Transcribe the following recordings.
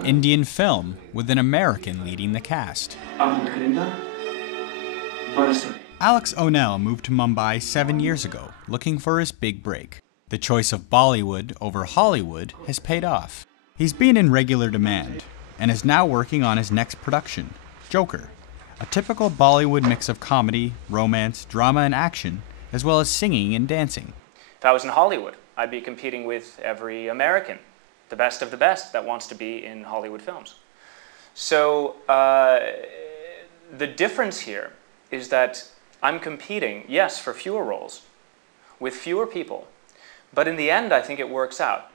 an Indian film with an American leading the cast. Alex O'Neill moved to Mumbai 7 years ago, looking for his big break. The choice of Bollywood over Hollywood has paid off. He's been in regular demand, and is now working on his next production, Joker, a typical Bollywood mix of comedy, romance, drama, and action, as well as singing and dancing. If I was in Hollywood, I'd be competing with every American, the best of the best that wants to be in Hollywood films. So the difference here is that I'm competing, yes, for fewer roles, with fewer people, but in the end, I think it works out.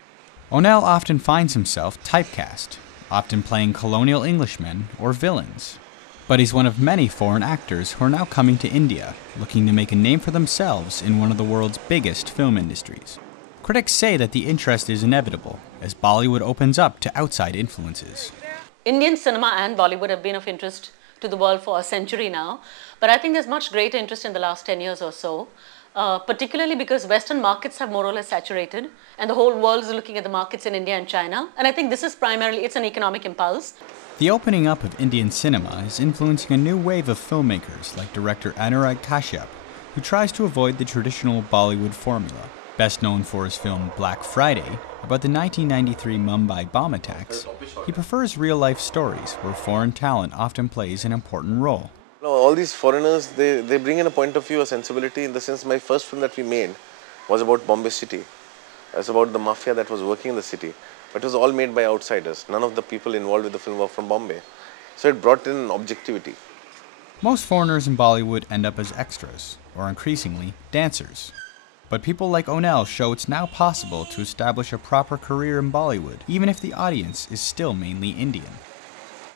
O'Neill often finds himself typecast, often playing colonial Englishmen or villains. But he's one of many foreign actors who are now coming to India, looking to make a name for themselves in one of the world's biggest film industries. Critics say that the interest is inevitable, as Bollywood opens up to outside influences. Indian cinema and Bollywood have been of interest to the world for a century now, but I think there's much greater interest in the last 10 years or so, particularly because Western markets have more or less saturated, and the whole world is looking at the markets in India and China, and I think this is primarily, it's an economic impulse. The opening up of Indian cinema is influencing a new wave of filmmakers like director Anurag Kashyap, who tries to avoid the traditional Bollywood formula. Best known for his film Black Friday, about the 1993 Mumbai bomb attacks, he prefers real-life stories where foreign talent often plays an important role. All these foreigners, they bring in a point of view, a sensibility, in the sense my first film that we made was about Bombay city. It was about the mafia that was working in the city. But it was all made by outsiders. None of the people involved with the film were from Bombay. So it brought in objectivity. Most foreigners in Bollywood end up as extras, or increasingly, dancers. But people like O'Neill show it's now possible to establish a proper career in Bollywood, even if the audience is still mainly Indian.